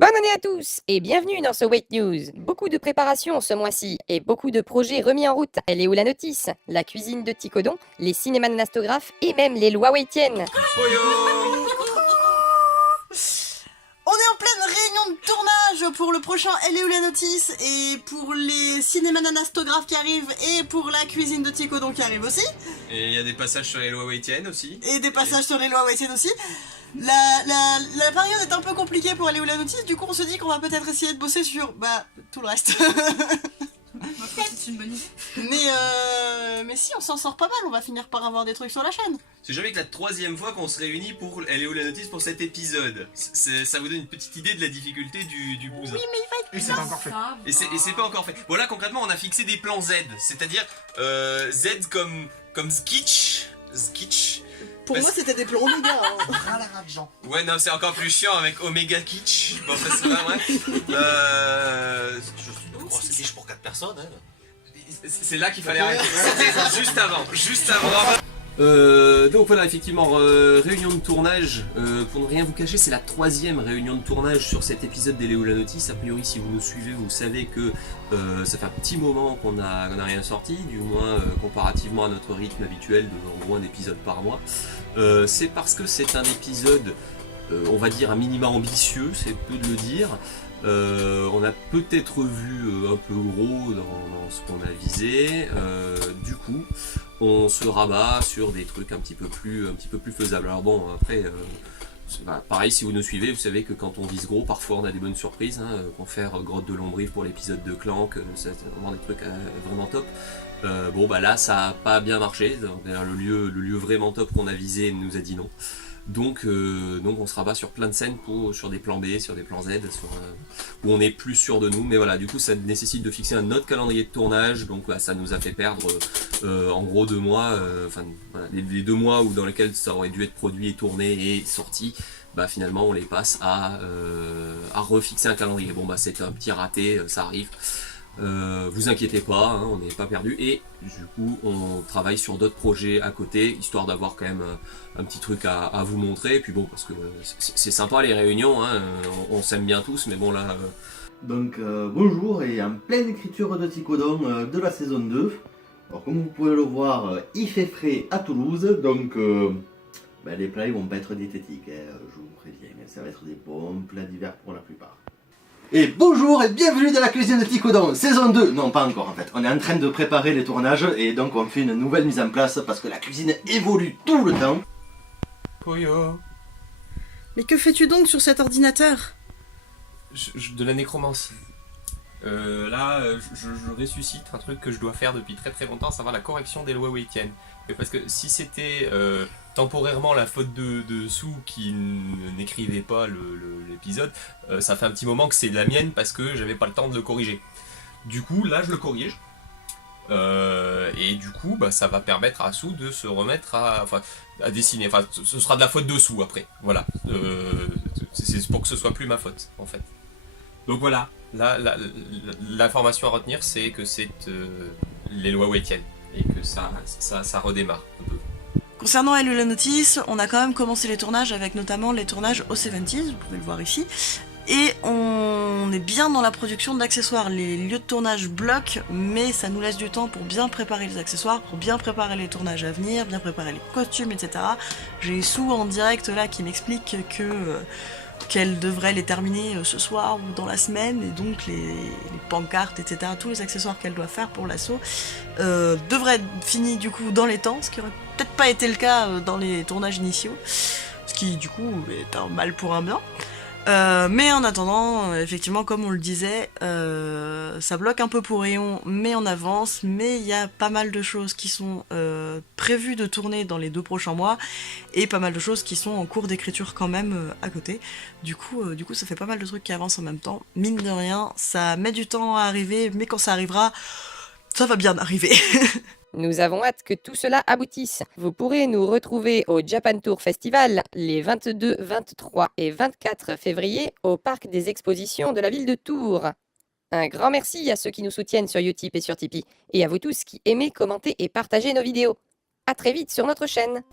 Bonne année à tous et bienvenue dans ce Wait News. Beaucoup de préparation ce mois-ci et beaucoup de projets remis en route. Elle est où la notice? La cuisine de Ticodon, les cinémas anastographes et même les lois waitiennes. On est en pleine réunion de tournage pour le prochain Elle est où la notice et pour les cinémas anastographes qui arrivent et pour la cuisine de Ticodon qui arrive aussi. Et il y a des passages sur les lois waitiennes aussi. Et des passages sur les lois waitiennes aussi. La période est un peu compliquée pour aller où la notice, du coup on se dit qu'on va peut-être essayer de bosser sur tout le reste. C'est une bonne idée. Mais si on s'en sort pas mal, on va finir par avoir des trucs sur la chaîne. C'est jamais que la troisième fois qu'on se réunit pour Elle est où la notice pour cet épisode. Ça vous donne une petite idée de la difficulté du bousin. Oui, mais il va être Et c'est pas encore fait. Et c'est pas encore fait. Voilà, concrètement, on a fixé des plans Z, c'est-à-dire Z comme sketch. Pour moi c'était des plans oméga. Ouais, non, c'est encore plus chiant avec Omega Kitsch. Bon, ça c'est pas vrai. C'est kitsch pour 4 personnes, hein. C'est là qu'il fallait arrêter. C'était juste avant. Donc voilà, effectivement, réunion de tournage, pour ne rien vous cacher, c'est la troisième réunion de tournage sur cet épisode d'Elle est où la notice. A priori, si vous nous suivez, vous savez que ça fait un petit moment qu'on a rien sorti, du moins comparativement à notre rythme habituel de en gros un épisode par mois. C'est parce que c'est un épisode, on va dire, un minima ambitieux, c'est peu de le dire. On a peut-être vu un peu gros dans ce qu'on a visé. Du coup, on se rabat sur des trucs un petit peu plus faisables. Alors bon, après, pareil, si vous nous suivez, vous savez que quand on vise gros, parfois on a des bonnes surprises. Confère Grotte de Lombrive pour l'épisode de Clank, c'est vraiment des trucs vraiment top. Là, ça a pas bien marché. Le lieu vraiment top qu'on a visé nous a dit non. Donc on se rabat sur plein de scènes sur des plans B, sur des plans Z, où on est plus sûr de nous. Mais voilà, du coup ça nécessite de fixer un autre calendrier de tournage. Donc ça nous a fait perdre en gros 2 mois. Les 2 mois dans lesquels ça aurait dû être produit et tourné et sorti. Finalement on les passe à refixer un calendrier. C'était un petit raté, ça arrive. Vous inquiétez pas, on n'est pas perdu et du coup on travaille sur d'autres projets à côté, histoire d'avoir quand même un petit truc à vous montrer. Et puis parce que c'est sympa les réunions, on s'aime bien tous, mais bon là... Donc bonjour, et en pleine écriture de Ticodon de la saison 2. Alors comme vous pouvez le voir, il fait frais à Toulouse, donc les plats ils vont pas être diététiques, je vous préviens, ça va être des bons plats d'hiver pour la plupart. Et bonjour et bienvenue dans la cuisine de Ticodon, saison 2. Non, pas encore en fait, on est en train de préparer les tournages et donc on fait une nouvelle mise en place parce que la cuisine évolue tout le temps. Poyo. Mais que fais-tu donc sur cet ordinateur? De la nécromancie. Je ressuscite un truc que je dois faire depuis très très longtemps, savoir la correction des lois waitiennes. Parce que si c'était temporairement la faute de Sue qui n'écrivait pas l'épisode, ça fait un petit moment que c'est de la mienne parce que j'avais pas le temps de le corriger. Du coup, là je le corrige. Et du coup, ça va permettre à Sue de se remettre à dessiner. Enfin, ce sera de la faute de Sue après. Voilà. C'est pour que ce soit plus ma faute en fait. Donc voilà. Là, l'information à retenir, c'est que c'est les lois waitiennes et que ça redémarre un peu. Concernant Elle ou la notice, on a quand même commencé les tournages avec notamment les tournages au 70s, vous pouvez le voir ici. Et on est bien dans la production d'accessoires. Les lieux de tournage bloquent, mais ça nous laisse du temps pour bien préparer les accessoires, pour bien préparer les tournages à venir, bien préparer les costumes, etc. J'ai Sue en direct là qui m'explique qu'elle devrait les terminer ce soir ou dans la semaine, et donc les pancartes, etc., tous les accessoires qu'elle doit faire pour l'assaut devraient être finis du coup dans les temps, ce qui aurait peut-être pas été le cas dans les tournages initiaux, ce qui du coup est un mal pour un bien. Mais en attendant, effectivement, comme on le disait, ça bloque un peu pour Rayon, mais on avance, mais il y a pas mal de choses qui sont prévues de tourner dans les 2 prochains mois, et pas mal de choses qui sont en cours d'écriture quand même à côté. Du coup, ça fait pas mal de trucs qui avancent en même temps. Mine de rien, ça met du temps à arriver, mais quand ça arrivera, ça va bien arriver. Nous avons hâte que tout cela aboutisse. Vous pourrez nous retrouver au Japan Tour Festival les 22, 23 et 24 février au Parc des Expositions de la ville de Tours. Un grand merci à ceux qui nous soutiennent sur Utip et sur Tipeee, et à vous tous qui aimez, commentez et partagez nos vidéos. À très vite sur notre chaîne.